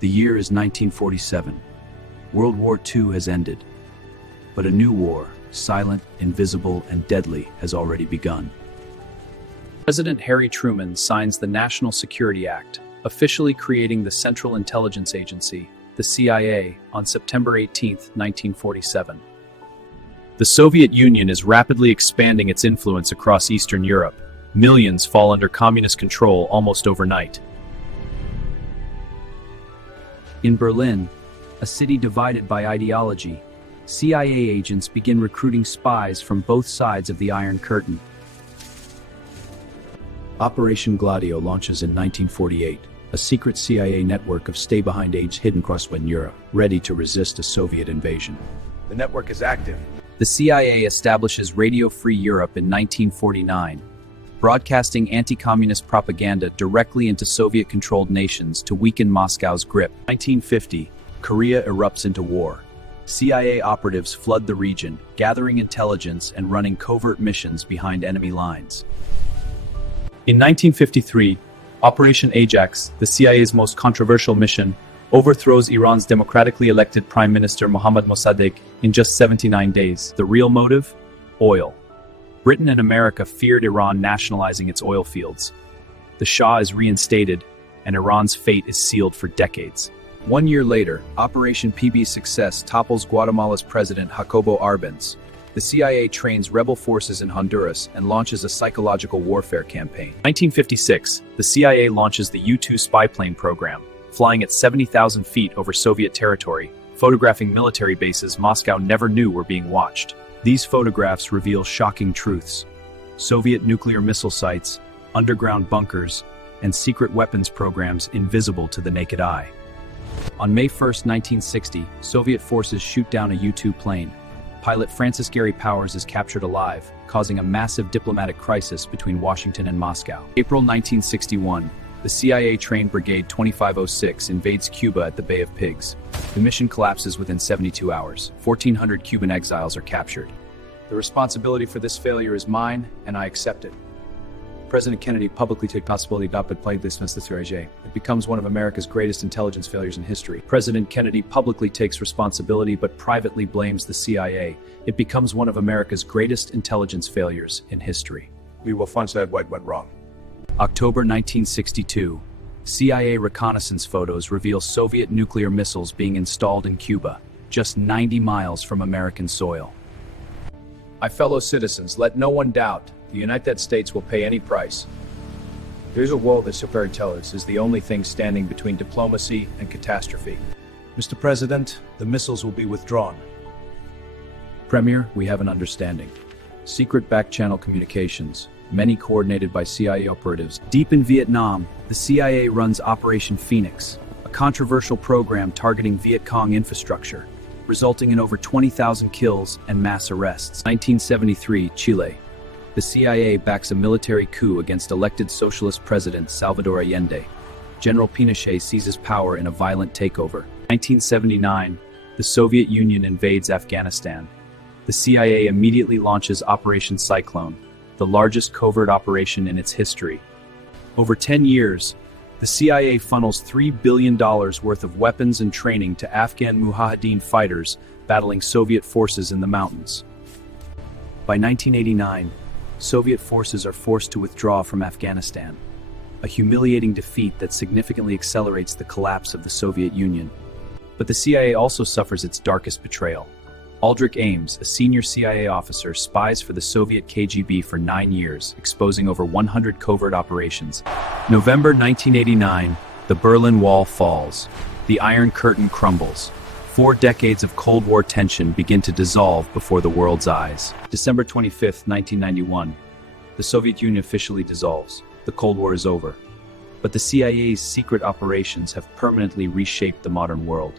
The year is 1947. World War II has ended. But a new war, silent, invisible, and deadly, has already begun. President Harry Truman signs the National Security Act, officially creating the Central Intelligence Agency, the CIA, on September 18, 1947. The Soviet Union is rapidly expanding its influence across Eastern Europe. Millions fall under communist control almost overnight. In Berlin, a city divided by ideology, CIA agents begin recruiting spies from both sides of the Iron Curtain. Operation GLADIO launches in 1948, a secret CIA network of stay-behind agents hidden across Western Europe, ready to resist a Soviet invasion. The network is active. The CIA establishes Radio Free Europe in 1949, broadcasting anti-communist propaganda directly into Soviet-controlled nations to weaken Moscow's grip. 1950, Korea erupts into war. CIA operatives flood the region, gathering intelligence and running covert missions behind enemy lines. In 1953, Operation AJAX, the CIA's most controversial mission, overthrows Iran's democratically elected Prime Minister Mohammad Mossadegh in just 79 days. The real motive? Oil. Britain and America feared Iran nationalizing its oil fields. The Shah is reinstated, and Iran's fate is sealed for decades. 1 year later, Operation PB Success topples Guatemala's president Jacobo Arbenz. The CIA trains rebel forces in Honduras and launches a psychological warfare campaign. 1956, the CIA launches the U-2 spy plane program, flying at 70,000 feet over Soviet territory, photographing military bases Moscow never knew were being watched. These photographs reveal shocking truths. Soviet nuclear missile sites, underground bunkers, and secret weapons programs invisible to the naked eye. On May 1, 1960, Soviet forces shoot down a U-2 plane. Pilot Francis Gary Powers is captured alive, causing a massive diplomatic crisis between Washington and Moscow. April 1961, the CIA-trained Brigade 2506 invades Cuba at the Bay of Pigs. The mission collapses within 72 hours. 1,400 Cuban exiles are captured. The responsibility for this failure is mine, and I accept it. President Kennedy publicly took possibility adopted play this It becomes one of America's greatest intelligence failures in history. President Kennedy publicly takes responsibility but privately blames the CIA. It becomes one of America's greatest intelligence failures in history. We will find out what went wrong. October 1962. CIA reconnaissance photos reveal Soviet nuclear missiles being installed in Cuba, just 90 miles from American soil. My fellow citizens, let no one doubt the United States will pay any price. There's a world that, so fairy tellers, is the only thing standing between diplomacy and catastrophe. Mr. President, the missiles will be withdrawn. Premier, we have an understanding. Secret back-channel communications, many coordinated by CIA operatives. Deep in Vietnam, the CIA runs Operation Phoenix, a controversial program targeting Viet Cong infrastructure, resulting in over 20,000 kills and mass arrests. 1973, Chile. The CIA backs a military coup against elected socialist president Salvador Allende. General Pinochet seizes power in a violent takeover. 1979, the Soviet Union invades Afghanistan. The CIA immediately launches Operation Cyclone, the largest covert operation in its history. Over 10 years, the CIA funnels $3 billion worth of weapons and training to Afghan Mujahideen fighters battling Soviet forces in the mountains. By 1989, Soviet forces are forced to withdraw from Afghanistan, a humiliating defeat that significantly accelerates the collapse of the Soviet Union. But the CIA also suffers its darkest betrayal. Aldrich Ames, a senior CIA officer, spies for the Soviet KGB for 9 years, exposing over 100 covert operations. November 1989, the Berlin Wall falls. The Iron Curtain crumbles. 4 decades of Cold War tension begin to dissolve before the world's eyes. December 25, 1991, the Soviet Union officially dissolves. The Cold War is over. But the CIA's secret operations have permanently reshaped the modern world.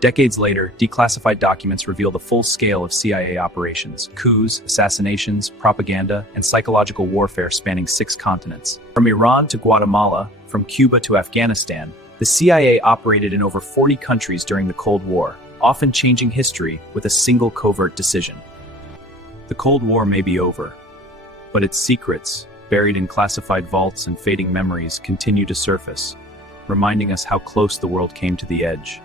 Decades later, declassified documents reveal the full scale of CIA operations: coups, assassinations, propaganda, and psychological warfare spanning 6 continents. From Iran to Guatemala, from Cuba to Afghanistan, the CIA operated in over 40 countries during the Cold War, often changing history with a single covert decision. The Cold War may be over, but its secrets, buried in classified vaults and fading memories, continue to surface. reminding us how close the world came to the edge.